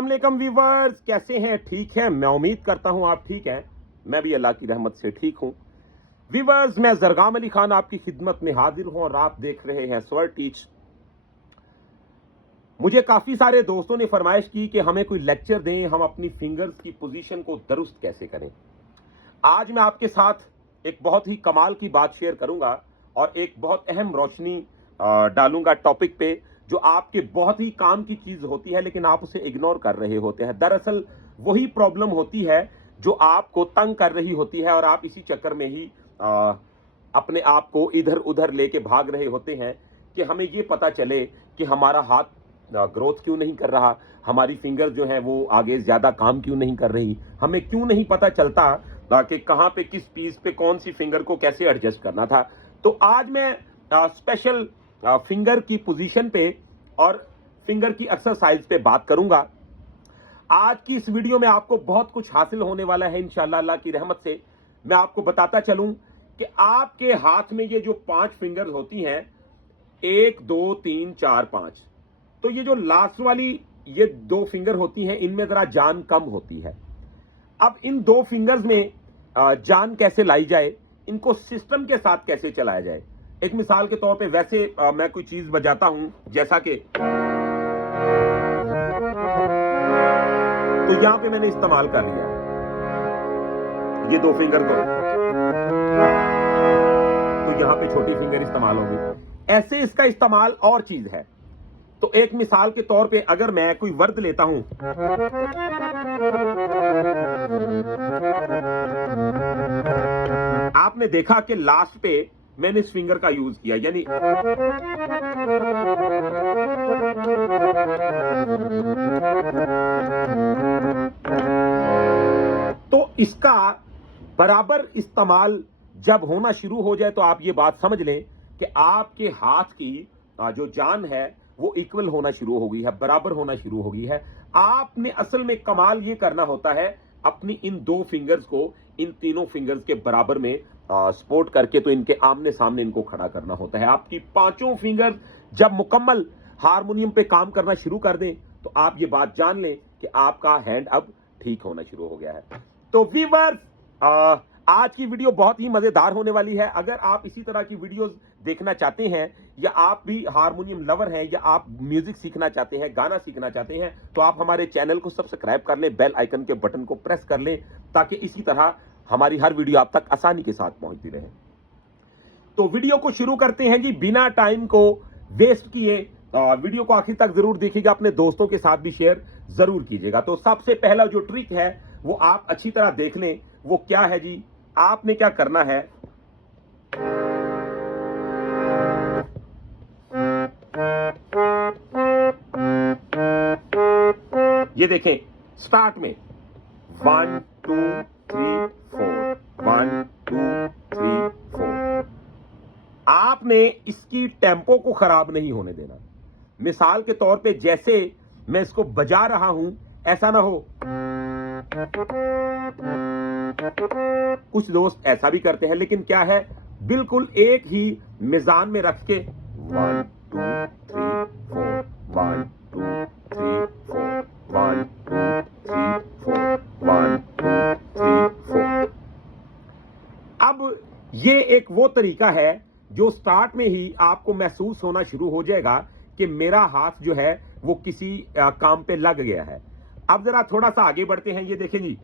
अस्सलाम वालेकुम व्यूअर्स, कैसे हैं? ठीक हैं? मैं उम्मीद करता हूं आप ठीक हैं। मैं भी अल्लाह की रहमत से ठीक हूं। व्यूअर्स, मैं जरगाम अली खान आपकी खिदमत में हाजिर हूं और आप देख रहे हैं स्वर टीच। मुझे काफ़ी सारे दोस्तों ने फरमाइश की कि हमें कोई लेक्चर दें, हम अपनी फिंगर्स की पोजीशन को दुरुस्त कैसे करें। आज मैं आपके साथ एक बहुत ही कमाल की बात शेयर करूंगा और एक बहुत अहम रोशनी डालूंगा टॉपिक पे, जो आपके बहुत ही काम की चीज होती है लेकिन आप उसे इग्नोर कर रहे होते हैं। दरअसल वही प्रॉब्लम होती है जो आपको तंग कर रही होती है और आप इसी चक्कर में ही अपने आप को इधर उधर लेके भाग रहे होते हैं कि हमें ये पता चले कि हमारा हाथ ग्रोथ क्यों नहीं कर रहा, हमारी फिंगर जो है वो आगे ज्यादा काम क्यों नहीं कर रही, हमें क्यों नहीं पता चलता कि कहाँ पे किस पीस पे कौन सी फिंगर को कैसे एडजस्ट करना था। तो आज मैं स्पेशल फिंगर की पोजीशन पे और फिंगर की एक्सरसाइज पे बात करूंगा। आज की इस वीडियो में आपको बहुत कुछ हासिल होने वाला है इंशाल्लाह अल्लाह की रहमत से। मैं आपको बताता चलूं कि आपके हाथ में ये जो 5 फिंगर्स होती हैं, 1 2 3 4 5, तो ये जो लास्ट वाली ये 2 फिंगर होती हैं, इनमें जरा जान कम होती है। अब इन 2 फिंगर्स में जान कैसे लाई जाए, इनको सिस्टम के साथ कैसे चलाया जाए। एक मिसाल के तौर पे वैसे मैं कोई चीज बजाता हूं, जैसा कि तो यहां पे मैंने इस्तेमाल कर लिया ये 2 फिंगर को, तो यहां पे छोटी फिंगर इस्तेमाल होगी। ऐसे इसका इस्तेमाल और चीज है। तो एक मिसाल के तौर पे अगर मैं कोई वर्ड लेता हूं, आपने देखा कि लास्ट पे मैंने इस फिंगर का यूज किया, यानी तो इसका बराबर इस्तेमाल जब होना शुरू हो जाए तो आप ये बात समझ लें कि आपके हाथ की जो जान है वो इक्वल होना शुरू हो गई है, बराबर होना शुरू हो गई है। आपने असल में कमाल ये करना होता है, अपनी इन 2 फिंगर्स को इन तीनों फिंगर्स के बराबर में सपोर्ट करके, तो इनके आमने सामने इनको खड़ा करना होता है। आपकी 5 फिंगर्स जब मुकम्मल हारमोनियम पे काम करना शुरू कर दें तो आप ये बात जान लें कि आपका हैंड अब ठीक होना शुरू हो गया है। तो व्यूअर्स, आज की वीडियो बहुत ही मजेदार होने वाली है। अगर आप इसी तरह की वीडियोस देखना चाहते हैं, या आप भी हारमोनियम लवर हैं, या आप म्यूजिक सीखना चाहते हैं, गाना सीखना चाहते हैं, तो आप हमारे चैनल को सब्सक्राइब कर लें, बेल आइकन के बटन को प्रेस कर लें, ताकि इसी तरह हमारी हर वीडियो आप तक आसानी के साथ पहुंचती रहे। तो वीडियो को शुरू करते हैं जी, बिना टाइम को वेस्ट किए। वीडियो को आखिर तक जरूर देखिएगा, अपने दोस्तों के साथ भी शेयर जरूर कीजिएगा। तो सबसे पहला जो ट्रिक है वो आप अच्छी तरह देख लें। वो क्या है जी? आपने क्या करना है, ये देखें, स्टार्ट में 1 2 3 4, 1 2 3 4। आपने इसकी टेम्पो को खराब नहीं होने देना। मिसाल के तौर पे जैसे मैं इसको बजा रहा हूं, ऐसा ना हो। कुछ दोस्त ऐसा भी करते हैं, लेकिन क्या है, बिल्कुल एक ही मिजान में रख के 1 2 3 4, 1 2 3 4, 1 2 3 4, 1 2 3 4। अब ये एक वो तरीका है जो स्टार्ट में ही आपको महसूस होना शुरू हो जाएगा कि मेरा हाथ जो है वो किसी काम पे लग गया है। अब जरा थोड़ा सा आगे बढ़ते हैं, ये देखें जी,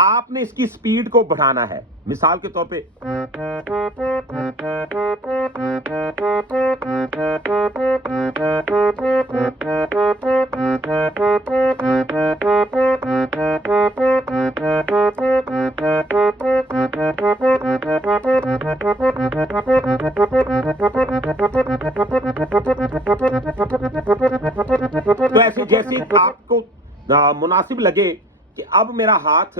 आपने इसकी स्पीड को बढ़ाना है। मिसाल के तौर पे तो ऐसे जैसे आपको मुनासिब लगे कि अब मेरा हाथ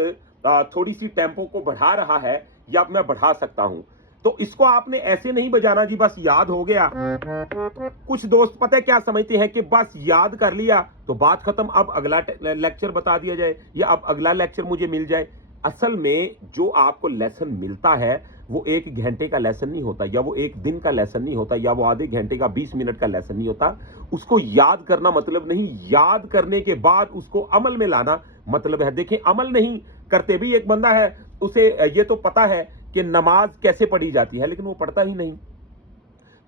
थोड़ी सी टेम्पो को बढ़ा रहा है, या अब मैं बढ़ा सकता हूं, तो इसको आपने ऐसे नहीं बजाना जी बस याद हो गया। कुछ दोस्त पता है क्या समझते हैं कि बस याद कर लिया तो बात खत्म, अब अगला लेक्चर बता दिया जाए या अब अगला लेक्चर मुझे मिल जाए। असल में जो आपको लेसन मिलता है वो 1 घंटे का लेसन नहीं होता, या वो 1 दिन का लेसन नहीं होता, या वो आधे घंटे का 20 मिनट का लेसन नहीं होता। उसको याद करना मतलब नहीं, याद करने के बाद उसको अमल में लाना मतलब है। देखिए, अमल नहीं करते भी एक बंदा है, उसे ये तो पता है कि नमाज कैसे पढ़ी जाती है, लेकिन वो पढ़ता ही नहीं,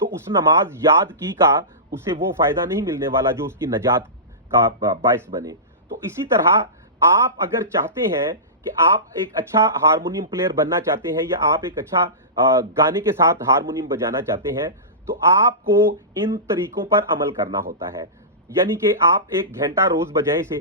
तो उस नमाज याद की का उसे वो फायदा नहीं मिलने वाला जो उसकी नजात का बायस बने। तो इसी तरह आप अगर चाहते हैं कि आप एक अच्छा हारमोनियम प्लेयर बनना चाहते हैं, या आप एक अच्छा गाने के साथ हारमोनियम बजाना चाहते हैं, तो आपको इन तरीकों पर अमल करना होता है। यानी कि आप 1 घंटा रोज बजाएं इसे।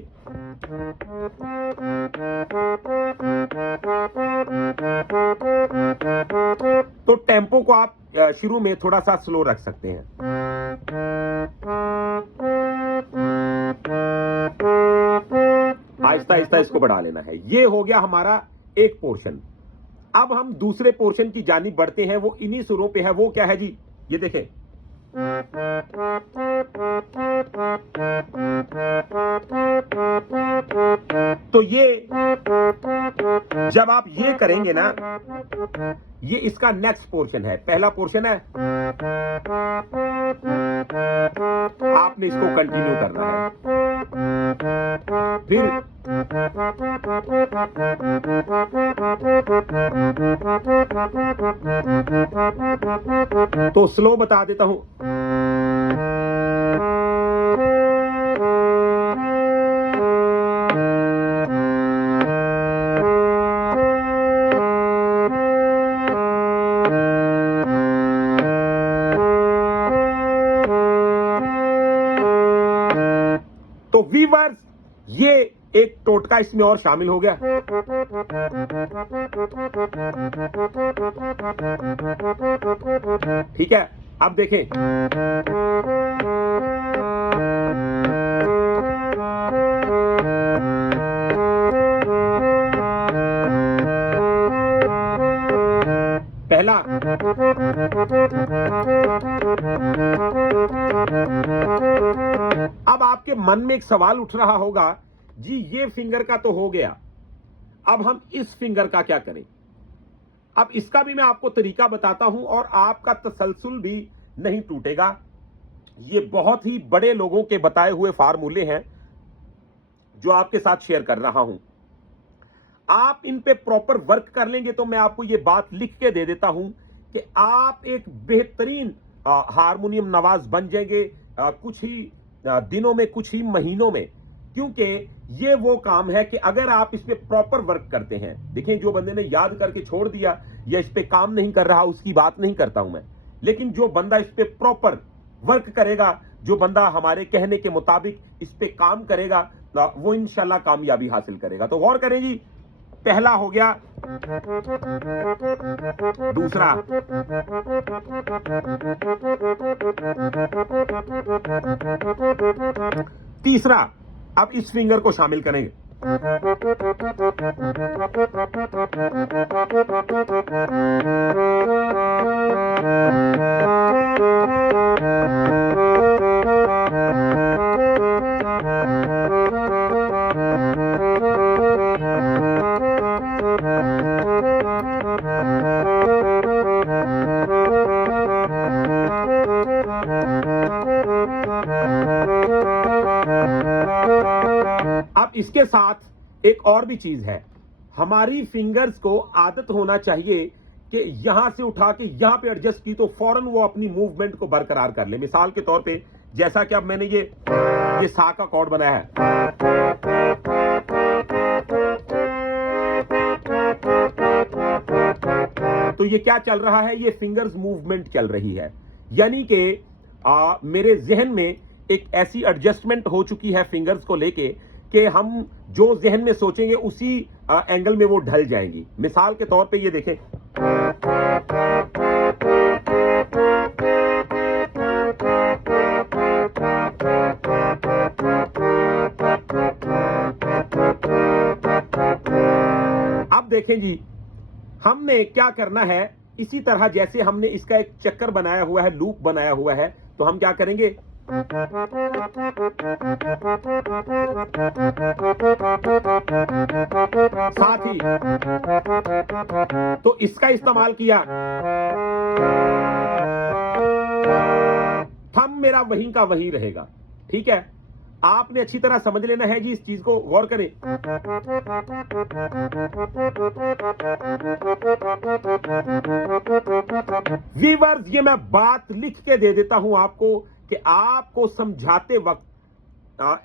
तो टेम्पो को आप शुरू में थोड़ा सा स्लो रख सकते हैं। आहिस्ता आहिस्ता इसको बढ़ा लेना है। ये हो गया हमारा एक पोर्शन। अब हम दूसरे पोर्शन की जानिब बढ़ते हैं, वो इन्हीं सुरों पे है। वो क्या है जी, ये देखें। तो ये जब आप ये करेंगे ना, ये इसका नेक्स्ट पोर्शन है। पहला पोर्शन है, आपने इसको कंटिन्यू करना है। फिर तो स्लो बता देता हूं। तो वीवर्स, ये एक टोटका इसमें और शामिल हो गया। ठीक है, अब देखें। पहला अब आपके मन में एक सवाल उठ रहा होगा, जी ये फिंगर का तो हो गया, अब हम इस फिंगर का क्या करें? अब इसका भी मैं आपको तरीका बताता हूं, और आपका तसलसल भी नहीं टूटेगा। ये बहुत ही बड़े लोगों के बताए हुए फार्मूले हैं जो आपके साथ शेयर कर रहा हूं। आप इन पे प्रॉपर वर्क कर लेंगे तो मैं आपको ये बात लिख के दे देता हूं कि आप एक बेहतरीन हारमोनियम नवाज बन जाएंगे कुछ ही दिनों में, कुछ ही महीनों में। क्योंकि ये वो काम है कि अगर आप इस पे प्रॉपर वर्क करते हैं। देखें, जो बंदे ने याद करके छोड़ दिया या इस पे काम नहीं कर रहा, उसकी बात नहीं करता हूं मैं, लेकिन जो बंदा इस पे प्रॉपर वर्क करेगा, जो बंदा हमारे कहने के मुताबिक इस पे काम करेगा, वो इंशाल्लाह कामयाबी हासिल करेगा। तो गौर करें जी, पहला हो गया, दूसरा, तीसरा। अब इस फिंगर को शामिल करेंगे। अब इसके साथ एक और भी चीज है, हमारी फिंगर्स को आदत होना चाहिए कि यहां से उठा के यहां पे एडजस्ट की तो फौरन वो अपनी मूवमेंट को बरकरार कर ले। मिसाल के तौर पे, जैसा कि अब मैंने ये सा का कॉर्ड बनाया है, तो ये क्या चल रहा है, ये फिंगर्स मूवमेंट चल रही है। यानी कि मेरे जहन में एक ऐसी एडजस्टमेंट हो चुकी है फिंगर्स को लेके कि हम जो जहन में सोचेंगे उसी एंगल में वो ढल जाएंगी। मिसाल के तौर पे ये देखें, अब देखें जी, हमने क्या करना है, इसी तरह जैसे हमने इसका एक चक्कर बनाया हुआ है, लूप बनाया हुआ है, तो हम क्या करेंगे, साथ ही तो इसका इस्तेमाल किया, थंब मेरा वहीं का वहीं रहेगा। ठीक है, आपने अच्छी तरह समझ लेना है जी, इस चीज को गौर करें। व्यूअर्स, ये मैं बात लिख के दे देता हूं आपको कि आपको समझाते वक्त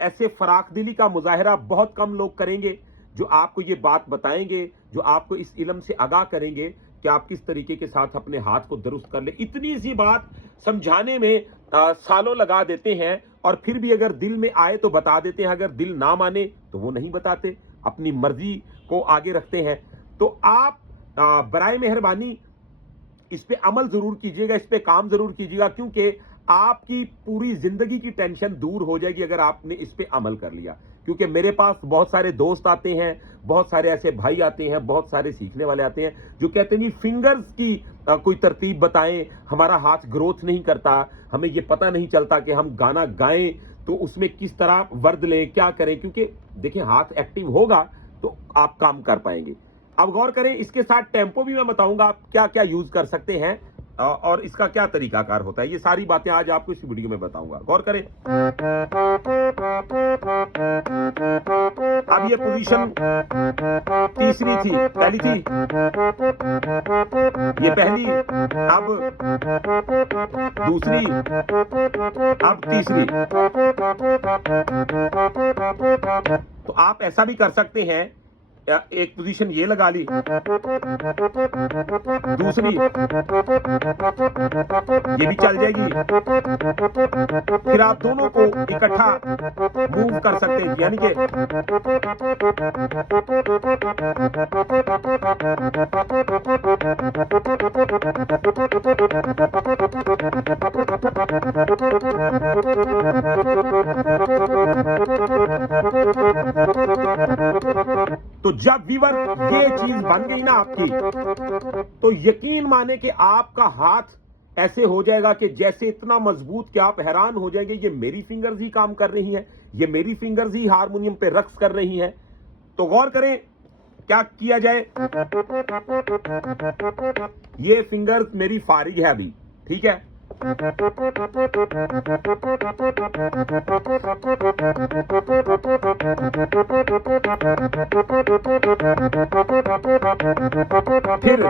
ऐसे फराख दिली का मुजाहरा बहुत कम लोग करेंगे, जो आपको ये बात बताएंगे, जो आपको इस इल्म से आगाह करेंगे कि आप किस तरीके के साथ अपने हाथ को दुरुस्त कर ले। इतनी सी बात समझाने में सालों लगा देते हैं, और फिर भी अगर दिल में आए तो बता देते हैं, अगर दिल ना माने तो वो नहीं बताते, अपनी मर्जी को आगे रखते हैं। तो आप बराए मेहरबानी इस पे अमल जरूर कीजिएगा, इस पे काम जरूर कीजिएगा, क्योंकि आपकी पूरी जिंदगी की टेंशन दूर हो जाएगी अगर आपने इस पे अमल कर लिया। क्योंकि मेरे पास बहुत सारे दोस्त आते हैं, बहुत सारे ऐसे भाई आते हैं, बहुत सारे सीखने वाले आते हैं जो कहते हैं फिंगर्स की कोई तरतीब बताएं, हमारा हाथ ग्रोथ नहीं करता, हमें ये पता नहीं चलता कि हम गाना गाएं तो उसमें किस तरह वर्द लें, क्या करें। क्योंकि देखिए, हाथ एक्टिव होगा तो आप काम कर पाएंगे। अब गौर करें, इसके साथ टेम्पो भी मैं बताऊंगा आप क्या क्या यूज कर सकते हैं और इसका क्या तरीकाकार होता है। ये सारी बातें आज आपको इस वीडियो में बताऊंगा, गौर करें। अब ये पोजीशन तीसरी थी, पहली थी, ये पहली, अब दूसरी, अब तीसरी। तो आप ऐसा भी कर सकते हैं, एक पोजीशन ये लगा ली, दूसरी ये भी चल जाएगी, फिर आप दोनों को इकट्ठा मूव कर सकते हैं, यानी कि तो जब व्यूअर ये चीज बन गई ना आपकी, तो यकीन माने कि आपका हाथ ऐसे हो जाएगा कि जैसे इतना मजबूत कि आप हैरान हो जाएंगे, ये मेरी फिंगर्स ही काम कर रही हैं, ये मेरी फिंगर्स ही हारमोनियम पे रक्स कर रही हैं। तो गौर करें क्या किया जाए। ये फिंगर्स मेरी फारिग है अभी, ठीक है। फिर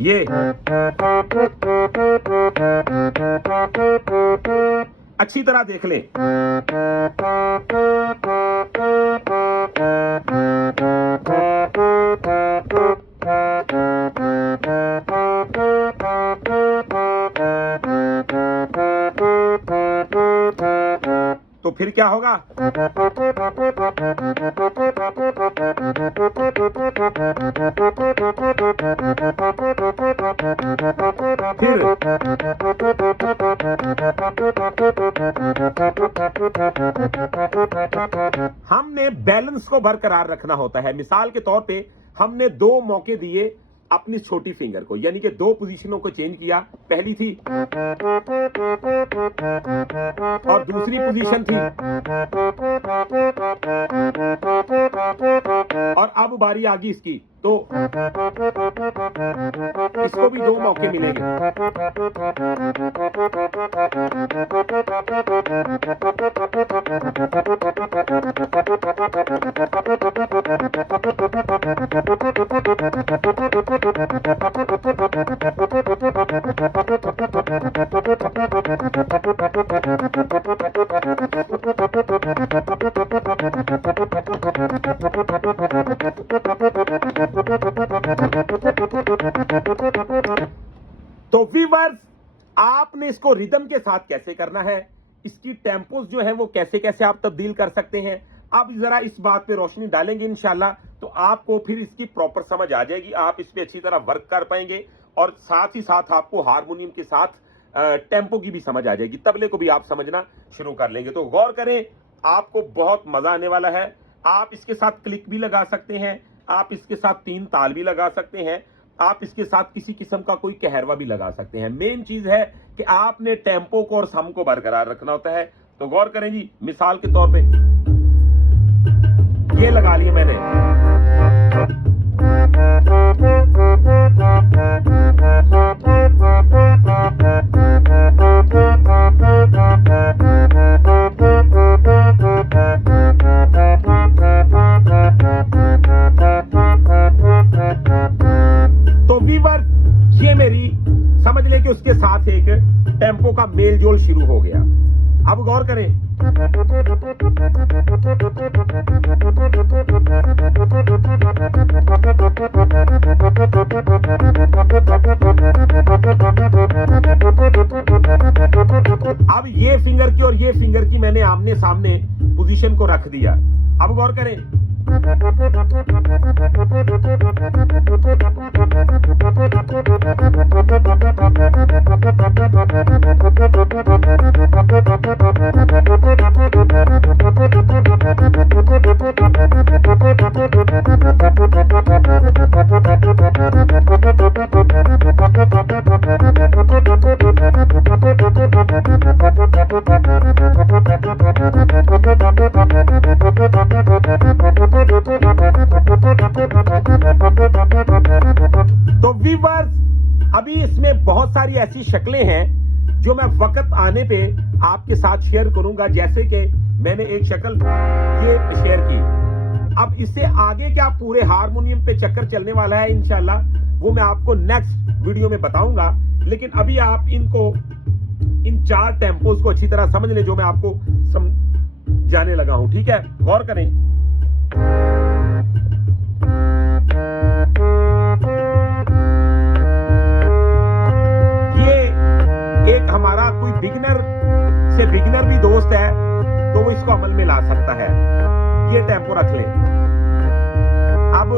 ये अच्छी तरह देख लें। तो फिर क्या होगा, फिर हमने बैलेंस को बरकरार रखना होता है। मिसाल के तौर पे हमने दो मौके दिए अपनी छोटी फिंगर को, यानी कि दो पोजीशनों को चेंज किया, पहली थी और दूसरी पोजीशन थी, और अब बारी आ गई इसकी, तो इसको भी दो मौके मिलेंगे। तो व्यूअर्स, आपने इसको रिदम के साथ कैसे करना है, इसकी टेम्पोस जो है वो कैसे कैसे आप तब्दील कर सकते हैं, आप जरा इस बात पे रोशनी डालेंगे इंशाल्लाह, तो आपको फिर इसकी प्रॉपर समझ आ जाएगी, आप इस पे अच्छी तरह वर्क कर पाएंगे, और साथ ही साथ आपको हारमोनियम के साथ टेम्पो की भी समझ आ जाएगी, तबले को भी आप समझना शुरू कर लेंगे। तो गौर करें, आपको बहुत मजा आने वाला है। आप इसके साथ क्लिक भी लगा सकते हैं, आप इसके साथ तीन ताल भी लगा सकते हैं, आप इसके साथ किसी किस्म का कोई कहरवा भी लगा सकते हैं। मेन चीज है कि आपने टेम्पो को और सम को बरकरार रखना होता है। तो गौर करें जी, मिसाल के तौर पे ये लगा लिया मैंने, तो वीवर ये मेरी समझ ले कि उसके साथ एक टेम्पो का मेल जोल शुरू हो गया। अब गौर करें, अब ये फिंगर की और ये फिंगर की मैंने आमने सामने पोजीशन को रख दिया। अब गौर करें, तो व्यूअर्स, अभी इसमें बहुत सारी ऐसी शक्लें हैं जो मैं वक्त आने पे आपके साथ शेयर करूंगा। जैसे कि मैंने एक शक्ल ये शेयर की, अब इससे आगे क्या पूरे हारमोनियम पे चक्कर चलने वाला है इंशाल्लाह, वो मैं आपको नेक्स्ट वीडियो में बताऊंगा। लेकिन अभी आप इनको, इन 4 टेम्पोज को अच्छी तरह समझ लें जो मैं आपको समझाने लगा हूं। ठीक है, गौर करें। ये एक हमारा कोई बिगिनर से बिगिनर भी दोस्त है तो वो इसको अमल में ला सकता है। ये टेम्पो रख लें। अब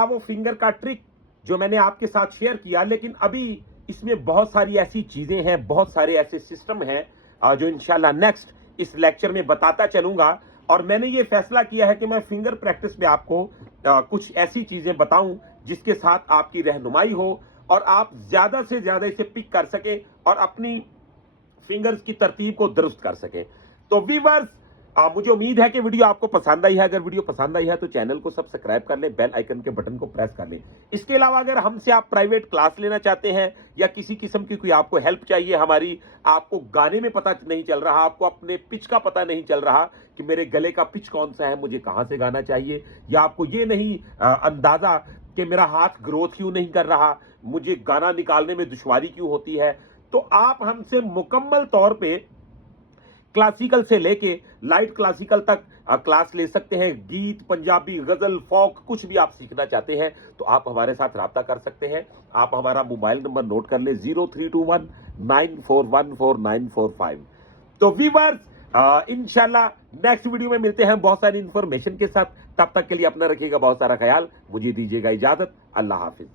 था वो फिंगर का ट्रिक जो मैंने आपके साथ शेयर किया, लेकिन अभी इसमें बहुत सारी ऐसी चीजें हैं, बहुत सारे ऐसे सिस्टम हैं जो इंशाल्लाह नेक्स्ट इस लेक्चर में बताता चलूंगा। और मैंने ये फैसला किया है कि मैं फिंगर प्रैक्टिस में आपको कुछ ऐसी चीजें बताऊं जिसके साथ आपकी रहनुमाई हो और आप ज्यादा से ज्यादा इसे पिक कर सके और अपनी फिंगर्स की तरतीब को दुरुस्त कर सके। तो व्यूअर्स, मुझे उम्मीद है कि वीडियो आपको पसंद आई है। अगर वीडियो पसंद आई है तो चैनल को सब्सक्राइब कर लें, बेल आइकन के बटन को प्रेस कर लें। इसके अलावा अगर हमसे आप प्राइवेट क्लास लेना चाहते हैं या किसी किस्म की कोई आपको हेल्प चाहिए हमारी, आपको गाने में पता नहीं चल रहा, आपको अपने पिच का पता नहीं चल रहा कि मेरे गले का पिच कौन सा है, मुझे कहां से गाना चाहिए, या आपको ये नहीं अंदाजा कि मेरा हाथ ग्रोथ क्यों नहीं कर रहा, मुझे गाना निकालने में दुश्वारी क्यों होती है, तो आप हमसे मुकम्मल तौर पे क्लासिकल से लेके लाइट क्लासिकल तक क्लास ले सकते हैं। गीत, पंजाबी, गजल, फोक, कुछ भी आप सीखना चाहते हैं तो आप हमारे साथ राब्ता कर सकते हैं। आप हमारा मोबाइल नंबर नोट कर ले, 0321941445। तो व्यूअर्स, इंशाल्लाह नेक्स्ट वीडियो में मिलते हैं बहुत सारी इंफॉर्मेशन के साथ। तब तक के लिए अपना रखिएगा बहुत सारा ख्याल, मुझे दीजिएगा इजाजत। अल्लाह हाफिज।